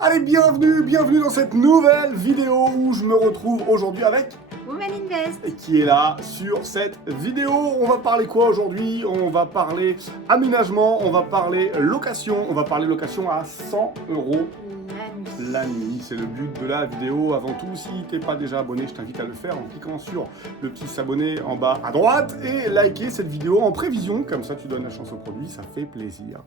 Allez, bienvenue dans cette nouvelle vidéo où je me retrouve aujourd'hui avec Woman Invest. qui est là sur cette vidéo. On va parler quoi aujourd'hui? On va parler aménagement, on va parler location, on va parler location à 100 € la nuit. C'est le but de la vidéo. Avant tout, si t'es pas déjà abonné, je t'invite à le faire en cliquant sur le petit s'abonner en bas à droite et liker cette vidéo en prévision. Comme ça, tu donnes la chance au produit, ça fait plaisir.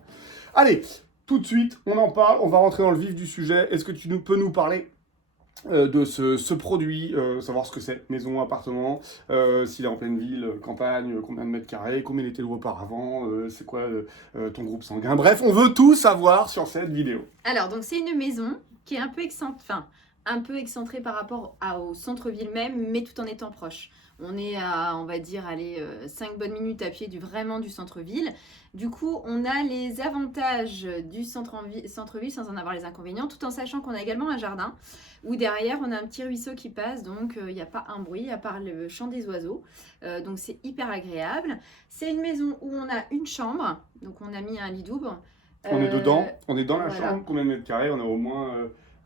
Allez, tout de suite, on en parle, on va rentrer dans le vif du sujet. Est-ce que tu peux nous parler de ce produit, savoir ce que c'est, maison, appartement, s'il est en pleine ville, campagne, combien de mètres carrés, combien il était loué auparavant, c'est quoi ton groupe sanguin. Bref, on veut tout savoir sur cette vidéo. Alors, donc c'est une maison qui est un peu excentrée par rapport au centre-ville même, mais tout en étant proche. On est à, on va dire, 5 bonnes minutes à pied vraiment du centre-ville. Du coup, on a les avantages du centre-ville sans en avoir les inconvénients, tout en sachant qu'on a également un jardin où derrière, on a un petit ruisseau qui passe, donc il n'y a pas un bruit à part le chant des oiseaux. Donc c'est hyper agréable. C'est une maison où on a une chambre, donc on a mis un lit double. On est dedans, on est dans la voilà. chambre, combien de mètres carrés? On a au moins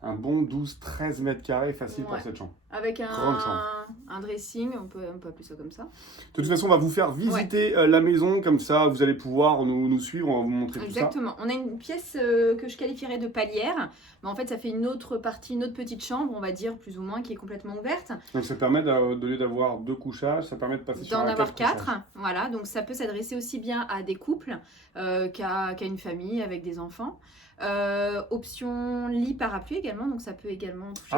un bon 12-13 mètres carrés facile pour Ouais. cette chambre. Avec Grande chambre. un dressing, on peut appeler ça comme ça. De toute façon, on va vous faire visiter la maison, comme ça vous allez pouvoir nous suivre, on va vous montrer tout ça. Exactement. On a une pièce que je qualifierais de palière, mais en fait ça fait une autre partie, une autre petite chambre, on va dire plus ou moins, qui est complètement ouverte. Donc ça permet, au lieu d'avoir 2 couchages, ça permet de passer sur D'en un avoir 4 4. Voilà, donc ça peut s'adresser aussi bien à des couples qu'à une famille avec des enfants. Option lit parapluie également, donc ça peut également toucher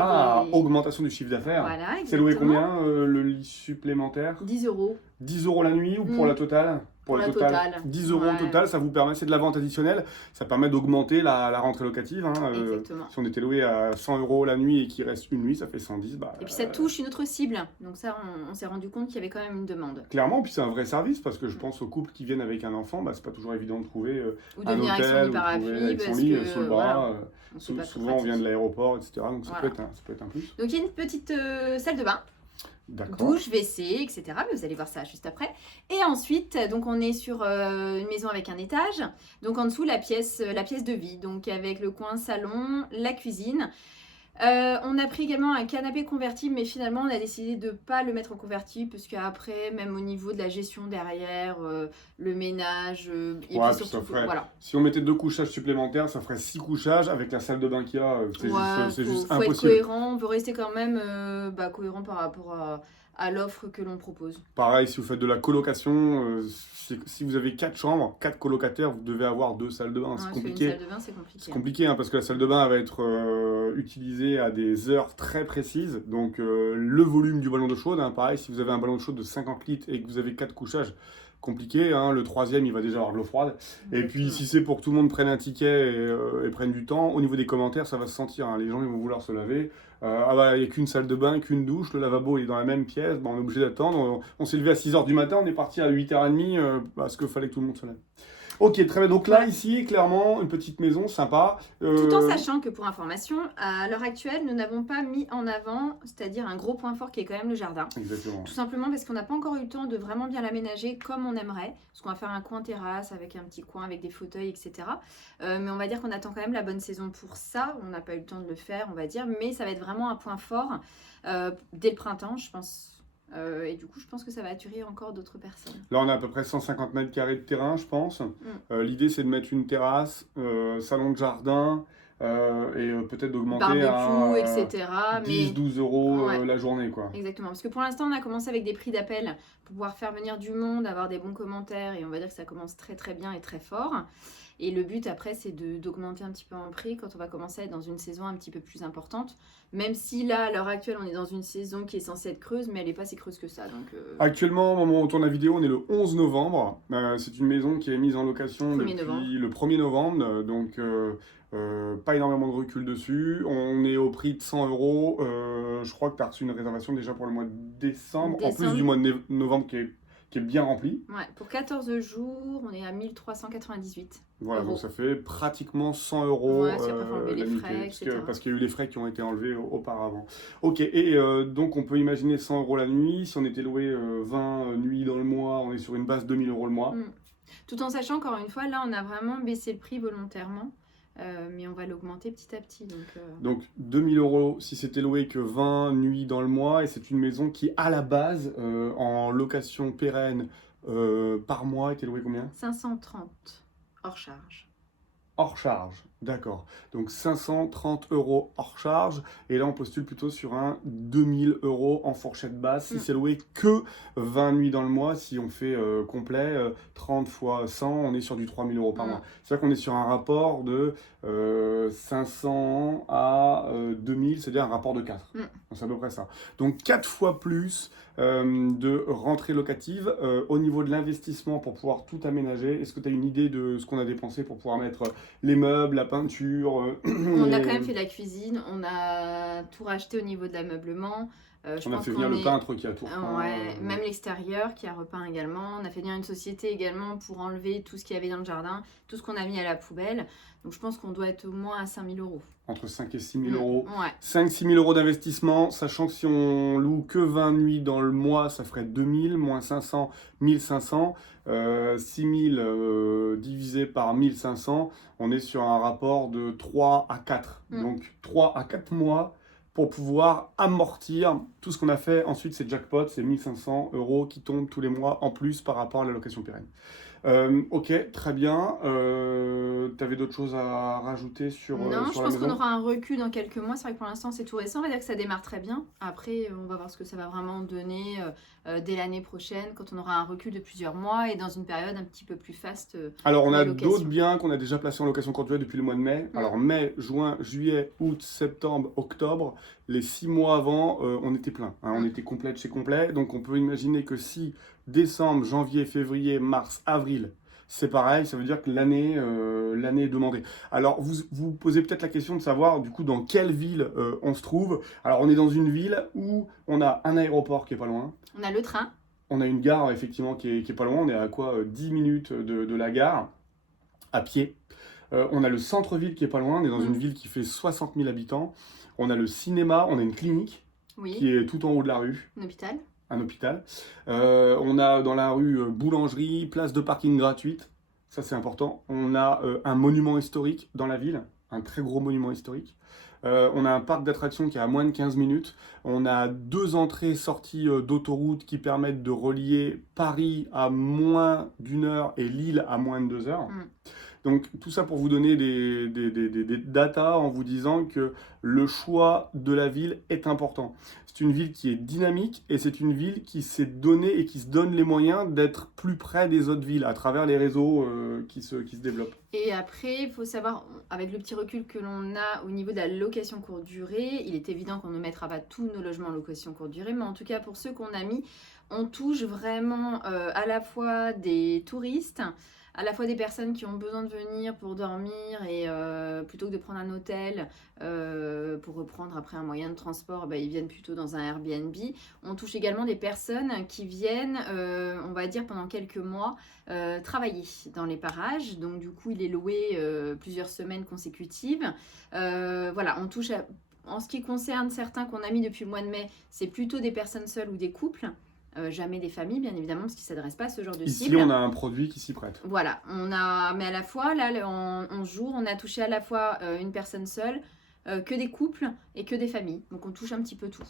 augmentation du chiffre d'affaires. Voilà, C'est loué exactement. combien le lit supplémentaire? 10 €. 10 € la nuit ou pour la totale? Pour la totale. 10 € au Ouais. total, ça vous permet, c'est de la vente additionnelle, ça permet d'augmenter la rentrée locative. Exactement. Si on était loué à 100 € la nuit et qu'il reste une nuit, ça fait 110. Et puis ça touche une autre cible, donc ça on s'est rendu compte qu'il y avait quand même une demande. Clairement, puis c'est un vrai service parce que je pense aux couples qui viennent avec un enfant, c'est pas toujours évident de trouver Ou de un venir avec son hôtel lit ou de parapluie, trouver avec son parce lit que sous le bras. voilà, c'est pas très Souvent on vient de pratique. l'aéroport, etc. Donc ça Voilà. peut être un plus. Donc il y a une petite salle de bain, D'accord. douche, WC, etc. Mais vous allez voir ça juste après. Et ensuite, donc on est sur une maison avec un étage. Donc en dessous, la pièce de vie. Donc avec le coin salon, la cuisine. On a pris également un canapé convertible, mais finalement on a décidé de ne pas le mettre en convertible parce qu'après, même au niveau de la gestion derrière, le ménage, et Ouais, puis puis surtout, ça ferait, voilà. si on mettait 2 couchages supplémentaires, ça ferait 6 couchages avec la salle de bain qu'il y a. C'est juste Faut être impossible. cohérent, on veut rester quand même cohérent par rapport à l'offre que l'on propose. Pareil, si vous faites de la colocation, si vous avez 4 chambres, 4 colocataires, vous devez avoir 2 salles de bain. C'est Ouais, compliqué. Une salle de bain, c'est compliqué. C'est compliqué parce que la salle de bain va être utilisée à des heures très précises. Donc le volume du ballon d'eau chaude, pareil, si vous avez un ballon d'eau chaude de 50 litres et que vous avez 4 couchages, compliqué. Le troisième, il va déjà avoir de l'eau froide. Et puis si c'est pour que tout le monde prenne un ticket et prenne du temps, au niveau des commentaires, ça va se sentir. Les gens ils vont vouloir se laver. Il n'y a qu'une salle de bain, qu'une douche, le lavabo il est dans la même pièce, on est obligé d'attendre. On s'est levé à 6h du matin, on est parti à 8h30 parce qu'il fallait que tout le monde se lève. Ok, très bien. Donc là, ici, clairement, une petite maison sympa. Tout en sachant que, pour information, à l'heure actuelle, nous n'avons pas mis en avant, c'est-à-dire un gros point fort qui est quand même le jardin. Exactement. Tout simplement parce qu'on n'a pas encore eu le temps de vraiment bien l'aménager comme on aimerait. Parce qu'on va faire un coin terrasse avec un petit coin avec des fauteuils, etc. Mais on va dire qu'on attend quand même la bonne saison pour ça. On n'a pas eu le temps de le faire, on va dire. Mais ça va être vraiment un point fort dès le printemps, je pense. Et du coup, je pense que ça va attirer encore d'autres personnes. Là, on a à peu près 150 mètres carrés de terrain, je pense. L'idée, c'est de mettre une terrasse, salon de jardin, et peut-être d'augmenter à etc. 10-12 € Ouais. la journée, quoi. Exactement, parce que pour l'instant, on a commencé avec des prix d'appel pour pouvoir faire venir du monde, avoir des bons commentaires, et on va dire que ça commence très très bien et très fort. Et le but après, c'est d'augmenter un petit peu en prix quand on va commencer à être dans une saison un petit peu plus importante. Même si là, à l'heure actuelle, on est dans une saison qui est censée être creuse, mais elle n'est pas si creuse que ça. Donc, Actuellement, au moment où on tourne la vidéo, on est le 11 novembre. C'est une maison qui est mise en location depuis le 1er novembre. Donc, pas énormément de recul dessus. On est au prix de 100 €. Je crois que tu as reçu une réservation déjà pour le mois de décembre. En plus du mois de novembre qui est bien rempli. Ouais, pour 14 jours, on est à 1398 Voilà, €. donc ça fait pratiquement 100 € Ouais, si après, faut enlever les frais, parce qu'il y a eu les frais qui ont été enlevés auparavant. Ok, et donc on peut imaginer 100 € la nuit. Si on était loué 20 nuits dans le mois, on est sur une base 2000 € le mois. Tout en sachant, encore une fois, là, on a vraiment baissé le prix volontairement. mais on va l'augmenter petit à petit. Donc 2000 euros si c'était loué que 20 nuits dans le mois, et c'est une maison qui, à la base, en location pérenne par mois, était louée combien? 530 hors charge. Hors charge, d'accord. Donc 530 euros hors charge. Et là, on postule plutôt sur un 2000 euros en fourchette basse. Si c'est loué que 20 nuits dans le mois, si on fait complet, 30 fois 100, on est sur du 3000 euros par mois. C'est vrai qu'on est sur un rapport de 500 à 2000, c'est-à-dire un rapport de 4. C'est à peu près ça. Donc 4 fois plus de rentrée locative. Au niveau de l'investissement pour pouvoir tout aménager, est-ce que tu as une idée de ce qu'on a dépensé pour pouvoir mettre les meubles, la peinture On a quand même fait la cuisine, on a tout racheté au niveau de l'ameublement. On a fait venir le peintre qui a tout repeint. Ouais, même l'extérieur qui a repeint également. On a fait venir une société également pour enlever tout ce qu'il y avait dans le jardin, tout ce qu'on a mis à la poubelle. Donc je pense qu'on doit être au moins à 5 000 euros. Entre 5 et 6 000 euros. Ouais. 5-6 000 euros d'investissement, sachant que si on loue que 20 nuits dans le mois, ça ferait 2 000, moins 500, 1 500. 6 000 divisé par 1 500, on est sur un rapport de 3 à 4. Donc 3 à 4 mois pour pouvoir amortir tout ce qu'on a fait. Ensuite, c'est jackpot, c'est 1 500 euros qui tombent tous les mois en plus par rapport à la location pérenne. Ok, très bien. Tu avais d'autres choses à rajouter sur Non, sur je la pense maison? qu'on aura un recul dans quelques mois. C'est vrai que pour l'instant, c'est tout récent. On va dire que ça démarre très bien. Après, on va voir ce que ça va vraiment donner dès l'année prochaine, quand on aura un recul de plusieurs mois et dans une période un petit peu plus faste. Alors, on a d'autres biens qu'on a déjà placés en location courte durée depuis le mois de mai. Alors, mai, juin, juillet, août, septembre, octobre, les 6 mois avant, on était plein. On était complet de chez complet. Donc, on peut imaginer que si décembre, janvier, février, mars, avril, c'est pareil, ça veut dire que l'année est demandée. Alors, vous posez peut-être la question de savoir, du coup, dans quelle ville on se trouve. Alors, on est dans une ville où on a un aéroport qui est pas loin. On a le train. On a une gare, effectivement, qui est pas loin. On est à quoi 10 minutes de la gare, à pied. On a le centre-ville qui est pas loin. On est dans une ville qui fait 60 000 habitants. On a le cinéma, on a une clinique qui est tout en haut de la rue. Un hôpital. Un hôpital. On a dans la rue boulangerie, place de parking gratuite. Ça, c'est important. On a un monument historique dans la ville, un très gros monument historique. On a un parc d'attractions qui est à moins de 15 minutes. On a 2 entrées-sorties d'autoroute qui permettent de relier Paris à moins d'1 heure et Lille à moins de 2 heures. Donc tout ça pour vous donner des datas en vous disant que le choix de la ville est important. C'est une ville qui est dynamique et c'est une ville qui s'est donnée et qui se donne les moyens d'être plus près des autres villes à travers les réseaux qui se développent. Et après, il faut savoir, avec le petit recul que l'on a au niveau de la location courte durée, il est évident qu'on ne mettra pas tous nos logements en location courte durée, mais en tout cas pour ceux qu'on a mis, on touche vraiment à la fois des touristes, à la fois des personnes qui ont besoin de venir pour dormir et plutôt que de prendre un hôtel pour reprendre après un moyen de transport, ils viennent plutôt dans un Airbnb. On touche également des personnes qui viennent, on va dire pendant quelques mois, travailler dans les parages. Donc du coup, il est loué plusieurs semaines consécutives. Voilà, on touche en ce qui concerne certains qu'on a mis depuis le mois de mai, c'est plutôt des personnes seules ou des couples. Jamais des familles, bien évidemment, parce qu'ils ne s'adressent pas à ce genre de cible. Ici, on a un produit qui s'y prête. Voilà, mais à la fois, là, en 11 jours, on a touché à la fois une personne seule, que des couples et que des familles. Donc on touche un petit peu tout.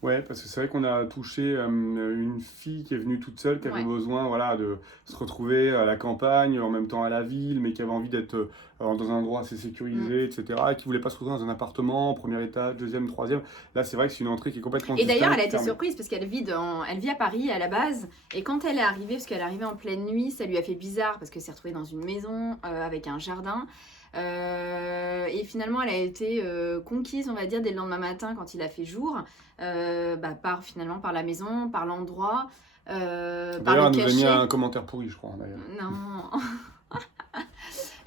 Ouais, parce que c'est vrai qu'on a touché une fille qui est venue toute seule, qui avait besoin de se retrouver à la campagne, en même temps à la ville, mais qui avait envie d'être dans un endroit assez sécurisé, etc. Et qui ne voulait pas se retrouver dans un appartement, premier étage, deuxième, troisième. Là, c'est vrai que c'est une entrée qui est complètement distincte. Et d'ailleurs, elle a été surprise parce qu'elle vit à Paris à la base. Et quand elle est arrivée, parce qu'elle est arrivée en pleine nuit, ça lui a fait bizarre parce qu'elle s'est retrouvée dans une maison avec un jardin. Et finalement elle a été conquise, on va dire, dès le lendemain matin quand il a fait jour, par la maison, par l'endroit, par le cachet. Elle nous a mis un commentaire pourri, je crois, d'ailleurs. Non.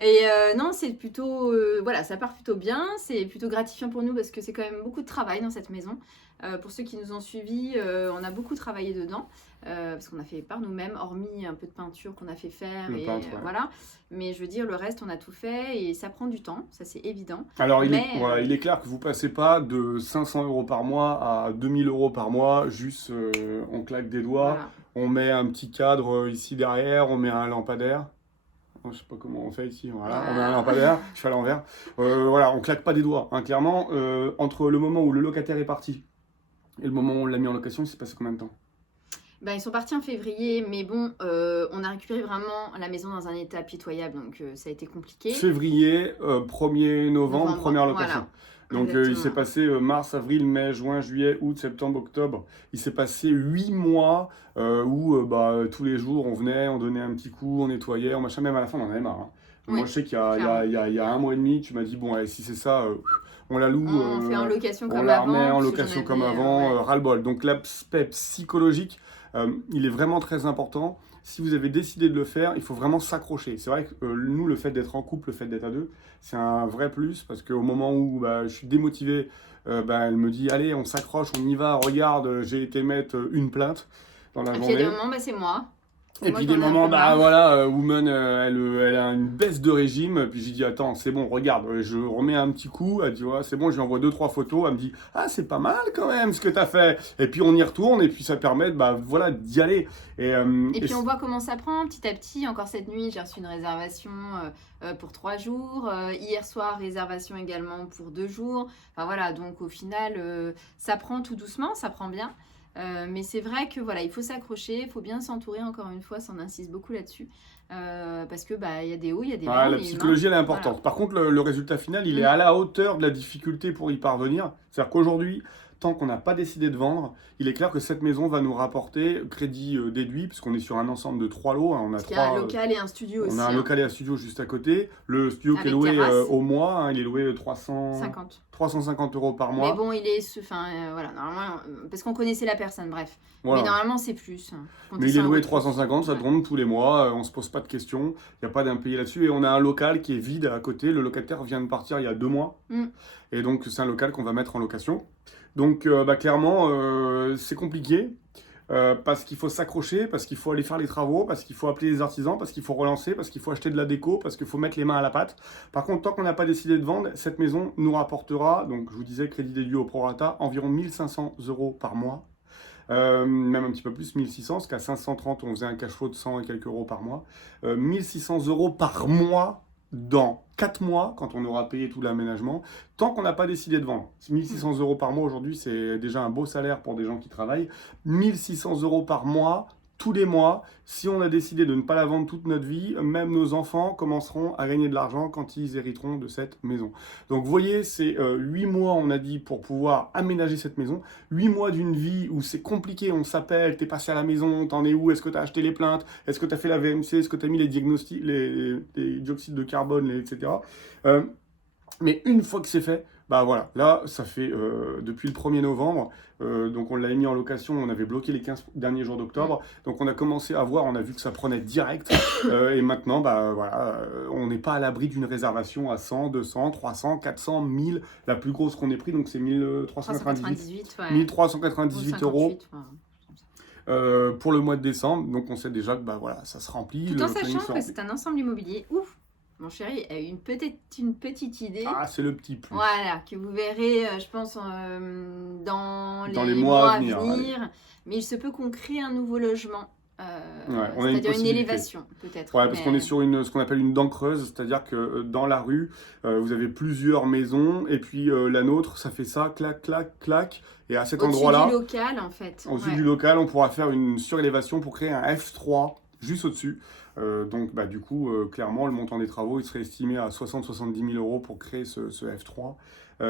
Et non, c'est plutôt, ça part plutôt bien, c'est plutôt gratifiant pour nous parce que c'est quand même beaucoup de travail dans cette maison. Pour ceux qui nous ont suivis, on a beaucoup travaillé dedans parce qu'on a fait par nous-mêmes, hormis un peu de peinture qu'on a fait faire. Voilà. Mais je veux dire, le reste, on a tout fait et ça prend du temps, ça c'est évident. Alors, il est clair que vous ne passez pas de 500 euros par mois à 2000 euros par mois, juste on claque des doigts, on met un petit cadre ici derrière, on met un lampadaire. Je sais pas comment on fait ici. Voilà, on a un lampadaire, je fais à l'envers. Voilà, on claque pas des doigts. Hein. Clairement, entre le moment où le locataire est parti et le moment où on l'a mis en location, il s'est passé combien de temps? Ben, ils sont partis en février, mais bon, on a récupéré vraiment la maison dans un état pitoyable, donc ça a été compliqué. Février, 1er novembre, première location. Voilà. Donc il s'est passé mars, avril, mai, juin, juillet, août, septembre, octobre. Il s'est passé 8 mois où tous les jours on venait, on donnait un petit coup, on nettoyait, on machin. Même à la fin on en avait marre. Hein. Oui, moi je sais qu'il y a un mois et demi, tu m'as dit bon allez, si c'est ça, on la loue. On fait en location comme avant. On la remet en location comme avant, ras-le-bol. Donc l'aspect psychologique, il est vraiment très important. Si vous avez décidé de le faire, il faut vraiment s'accrocher. C'est vrai que nous, le fait d'être en couple, le fait d'être à deux, c'est un vrai plus parce qu'au moment où je suis démotivé, elle me dit allez, on s'accroche, on y va, regarde, j'ai été mettre une plainte dans la journée. Et puis il y a des moments, c'est moi. Et puis des moments, Woman, elle a une baisse de régime. Puis j'ai dit, attends, c'est bon, regarde, je remets un petit coup. Elle dit, ouais, c'est bon, je lui envoie 2-3 photos. Elle me dit, ah, c'est pas mal quand même ce que t'as fait. Et puis on y retourne, et puis ça permet, d'y aller. Et puis on voit comment ça prend petit à petit. Encore cette nuit, j'ai reçu une réservation pour 3 jours. Hier soir, réservation également pour 2 jours. Enfin voilà, donc au final, ça prend tout doucement, ça prend bien. Mais c'est vrai que voilà, il faut s'accrocher, il faut bien s'entourer, encore une fois, ça on insiste beaucoup là-dessus, parce que il y a des hauts, il y a des bas. La psychologie elle est importante. Voilà. Par contre, le résultat final, il est à la hauteur de la difficulté pour y parvenir. C'est-à-dire qu'aujourd'hui, tant qu'on n'a pas décidé de vendre, il est clair que cette maison va nous rapporter crédit déduit, puisqu'on est sur un ensemble de 3 lots. Hein, il y a un local et un studio aussi. On a un local et un studio juste à côté. Le studio qui est loué au mois, il est loué 350 euros par mois. Mais bon, il est, normalement, parce qu'on connaissait la personne, bref. Voilà. Mais normalement, c'est plus. Mais il est loué 350, ça tourne tous les mois, on se pose pas de questions, il n'y a pas d'impayé là-dessus. Et on a un local qui est vide à côté, le locataire vient de partir il y a 2 mois. Et donc, c'est un local qu'on va mettre en location. Donc, clairement, c'est compliqué. Parce qu'il faut s'accrocher, parce qu'il faut aller faire les travaux, parce qu'il faut appeler les artisans, parce qu'il faut relancer, parce qu'il faut acheter de la déco, parce qu'il faut mettre les mains à la pâte. Par contre, tant qu'on n'a pas décidé de vendre, cette maison nous rapportera, donc je vous disais, crédit déduit au prorata, environ 1500 euros par mois. Même un petit peu plus, 1600, parce qu'à 530, on faisait un cash flow de 100 et quelques euros par mois. 1600 euros par mois dans 4 mois, quand on aura payé tout l'aménagement, tant qu'on n'a pas décidé de vendre. 1600 euros par mois aujourd'hui, c'est déjà un beau salaire pour des gens qui travaillent. 1600 euros par mois, tous les mois, si on a décidé de ne pas la vendre toute notre vie, même nos enfants commenceront à gagner de l'argent quand ils hériteront de cette maison. Donc vous voyez, c'est 8 mois, on a dit, pour pouvoir aménager cette maison. 8 mois d'une vie où c'est compliqué, on s'appelle, t'es passé à la maison, t'en es où, est-ce que t'as acheté les plaintes, est-ce que t'as fait la VMC, est-ce que t'as mis les diagnostics, les dioxydes de carbone, etc. Mais une fois que c'est fait, là, ça fait depuis le 1er novembre, donc on l'a mis en location, on avait bloqué les 15 derniers jours d'octobre, donc on a commencé à voir, on a vu que ça prenait direct, et maintenant, on n'est pas à l'abri d'une réservation à 100, 200, 300, 400, 1000, la plus grosse qu'on ait pris, donc c'est 1398 euros. Pour le mois de décembre, donc on sait déjà que ça se remplit. Tout en sachant que c'est un ensemble immobilier ouf. Mon chéri a eu une petite idée. Ah, c'est le petit plus. Voilà, que vous verrez, je pense, dans les mois à venir. Mais il se peut qu'on crée un nouveau logement. C'est-à-dire une élévation, peut-être. Ouais, parce qu'on est sur ce qu'on appelle une dent creuse, c'est-à-dire que dans la rue, vous avez plusieurs maisons, et puis la nôtre, ça fait ça, clac, clac, clac. Et à cet endroit-là, au-dessus du local, en fait. Au-dessus du local, on pourra faire une surélévation pour créer un F3 juste au-dessus. Donc du coup, clairement, le montant des travaux, il serait estimé à 60-70 000 euros pour créer ce F3.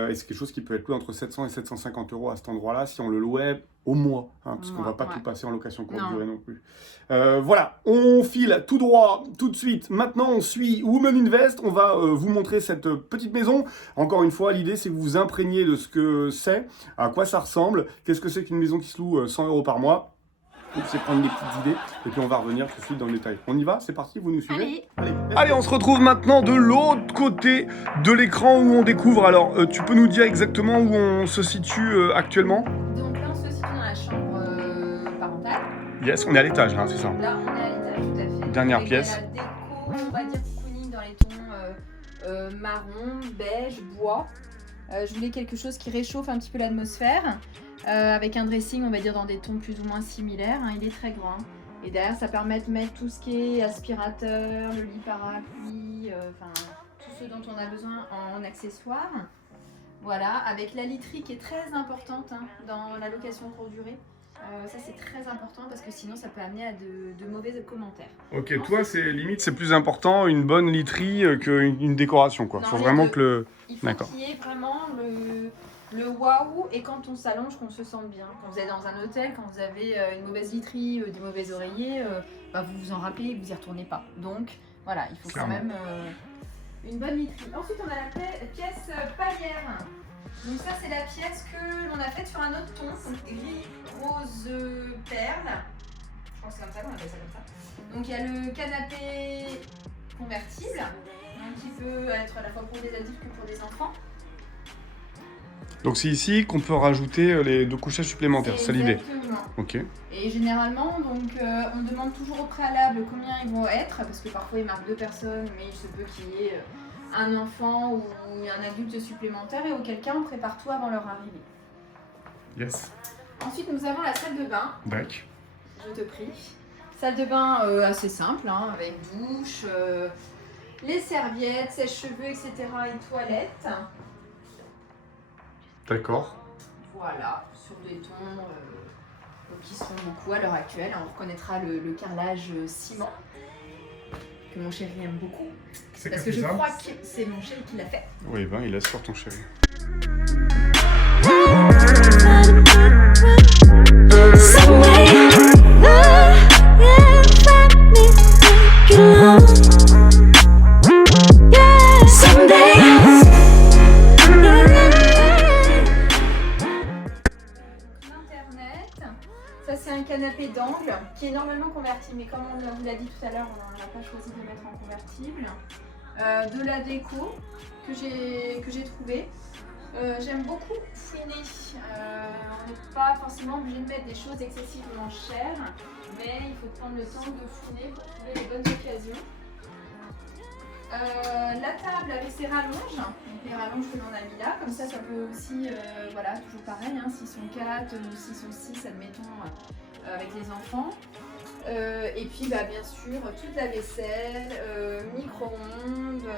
Et c'est quelque chose qui peut être loué entre 700 et 750 euros à cet endroit-là, si on le louait au mois, parce qu'on ne va pas tout passer en location courte durée non plus. Voilà, on file tout droit, tout de suite. Maintenant, on suit Women Invest. On va vous montrer cette petite maison. Encore une fois, l'idée, c'est que vous vous imprégniez de ce que c'est, à quoi ça ressemble, qu'est-ce que c'est qu'une maison qui se loue 100 euros par mois. C'est prendre des petites idées et puis on va revenir tout de suite dans le détail. On y va, c'est parti, vous nous suivez? Allez, on se retrouve maintenant de l'autre côté de l'écran où on découvre. Alors, tu peux nous dire exactement où on se situe actuellement? Donc là, on se situe dans la chambre parentale. Yes, on est à l'étage là, c'est ça? Là, on est à l'étage, tout à fait. Dernière pièce. La déco, on va dire cocooning dans les tons marron, beige, bois. Je voulais quelque chose qui réchauffe un petit peu l'atmosphère. Avec un dressing, on va dire, dans des tons plus ou moins similaires. Il est très grand. Et derrière, ça permet de mettre tout ce qui est aspirateur, le lit parapluie, enfin tout ce dont on a besoin en accessoires. Voilà, avec la literie qui est très importante hein, dans la location courte durée. Ça c'est très important parce que sinon ça peut amener à de mauvais commentaires. Ok, toi c'est limite c'est plus important une bonne literie qu'une décoration quoi. Non, Faut vraiment que le... Il faut qu'il y ait vraiment le waouh et quand on s'allonge qu'on se sente bien. Quand vous êtes dans un hôtel, quand vous avez une mauvaise literie, des mauvais oreillers, vous vous en rappelez et vous y retournez pas. Donc voilà, il faut Clairement. quand même une bonne literie. Ensuite on a la pièce palière. Donc ça c'est la pièce que l'on a faite sur un autre ton, gris, rose, perle. Je pense que c'est comme ça qu'on appelle ça comme ça. Donc il y a le canapé convertible, donc qui peut être à la fois pour des adultes que pour des enfants. Donc c'est ici qu'on peut rajouter les 2 couchages supplémentaires, c'est l'idée. Exactement. Ok. Et généralement, donc, on demande toujours au préalable combien ils vont être, parce que parfois ils marquent 2 personnes, mais il se peut qu'il y ait un enfant ou un adulte supplémentaire, et auquel cas on prépare tout avant leur arrivée. Yes. Ensuite, nous avons la salle de bain. Bac. Je te prie. Salle de bain assez simple, hein, avec douche, les serviettes, sèche-cheveux, etc. et toilettes. D'accord. Voilà, sur des tons qui seront beaucoup à l'heure actuelle. On reconnaîtra le carrelage ciment, que mon chéri aime beaucoup. Parce que je crois que c'est mon chéri qui l'a fait. Oui, ben il assure ton chéri. Ça c'est un canapé d'angle qui est normalement convertible, mais comme on vous l'a dit tout à l'heure, on n'a pas choisi de le mettre en convertible. De la déco que j'ai trouvé. J'aime beaucoup fouiner. On n'est pas forcément obligé de mettre des choses excessivement chères, mais il faut prendre le temps de fouiner pour trouver les bonnes occasions. La table avec ses rallonges, donc les rallonges que l'on a mis là, comme ça peut aussi, voilà, toujours pareil, hein, s'ils sont 4 ou s'ils sont 6, admettons, avec les enfants. Et puis bien sûr, toute la vaisselle, micro-ondes,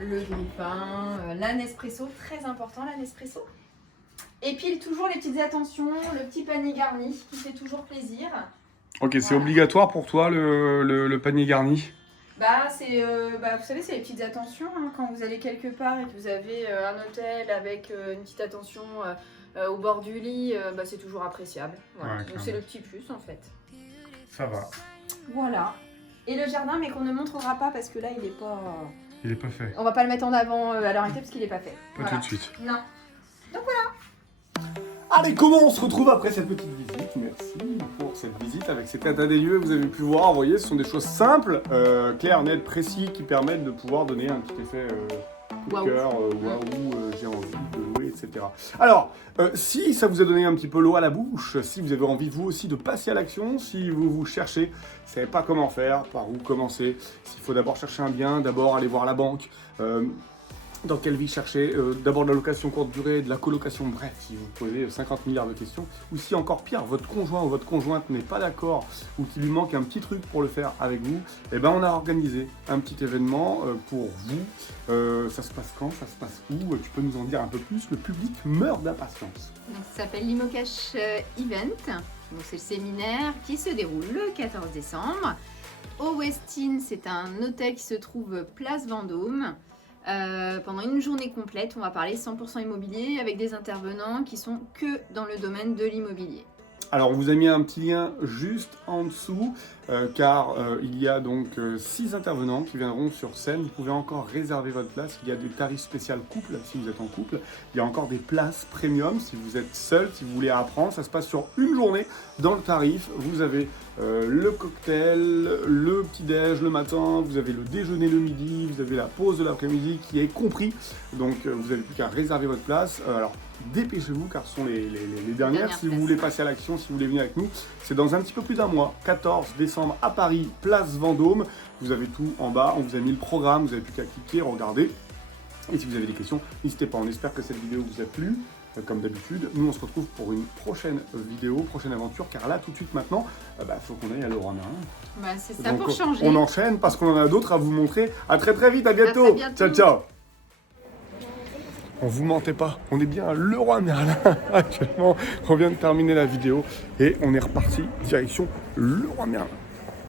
le grille-pain, la Nespresso, très important la Nespresso. Et puis toujours les petites attentions, le petit panier garni qui fait toujours plaisir. Ok, c'est obligatoire pour toi le panier garni? Vous savez, c'est les petites attentions hein, quand vous allez quelque part et que vous avez un hôtel avec une petite attention au bord du lit, c'est toujours appréciable. Voilà. Ouais, donc c'est le petit plus en fait. Ça va. Voilà. Et le jardin, mais qu'on ne montrera pas parce que là il est pas. Il est pas fait. On va pas le mettre en avant à l'heure actuelle parce qu'il est pas fait. Pas tout de suite. Non. Donc voilà. Allez, comment on se retrouve après cette petite visite? Merci pour cette visite avec cet état des lieux. Vous avez pu voir, vous voyez, ce sont des choses simples, claires, nettes, précises, qui permettent de pouvoir donner un petit effet coup de cœur, waouh, j'ai envie de louer, etc. Alors, si ça vous a donné un petit peu l'eau à la bouche, si vous avez envie vous aussi de passer à l'action, si vous cherchez, vous ne savez pas comment faire, par où commencer, s'il faut d'abord chercher un bien, d'abord aller voir la banque, dans quelle vie chercher, d'abord de la location courte durée, de la colocation, bref, si vous posez 50 milliards de questions, ou si encore pire, votre conjoint ou votre conjointe n'est pas d'accord, ou qu'il lui manque un petit truc pour le faire avec vous, eh ben on a organisé un petit événement pour vous. Ça se passe quand? Ça se passe où? Tu peux nous en dire un peu plus? Le public meurt d'impatience. Donc, ça s'appelle l'Imocash Event. Donc c'est le séminaire qui se déroule le 14 décembre. Au Westin, c'est un hôtel qui se trouve place Vendôme. Pendant une journée complète, on va parler 100% immobilier avec des intervenants qui sont que dans le domaine de l'immobilier. Alors on vous a mis un petit lien juste en dessous car il y a donc 6 intervenants qui viendront sur scène. Vous pouvez encore réserver votre place. Il y a des tarifs spéciaux couple si vous êtes en couple. Il y a encore des places premium si vous êtes seul, si vous voulez apprendre. Ça se passe sur une journée. Dans le tarif, vous avez le cocktail, le petit-déj le matin, vous avez le déjeuner le midi, vous avez la pause de l'après-midi qui est compris. Donc vous n'avez plus qu'à réserver votre place. Alors dépêchez-vous car ce sont les dernières. Si vous voulez passer à l'action, si vous voulez venir avec nous, c'est dans un petit peu plus d'un mois, 14 décembre à Paris, place Vendôme. Vous avez tout en bas, on vous a mis le programme, vous n'avez plus qu'à cliquer, regarder. Et si vous avez des questions, n'hésitez pas, on espère que cette vidéo vous a plu. comme d'habitude. Nous, on se retrouve pour une prochaine vidéo, prochaine aventure, car là, tout de suite maintenant, faut qu'on aille à Leroy Merlin. C'est ça. Donc, pour changer. on enchaîne parce qu'on en a d'autres à vous montrer. À très très vite, à bientôt. À très bientôt. Ciao, ciao. On vous mentait pas, on est bien à Leroy Merlin actuellement. On vient de terminer la vidéo et on est reparti direction Leroy Merlin.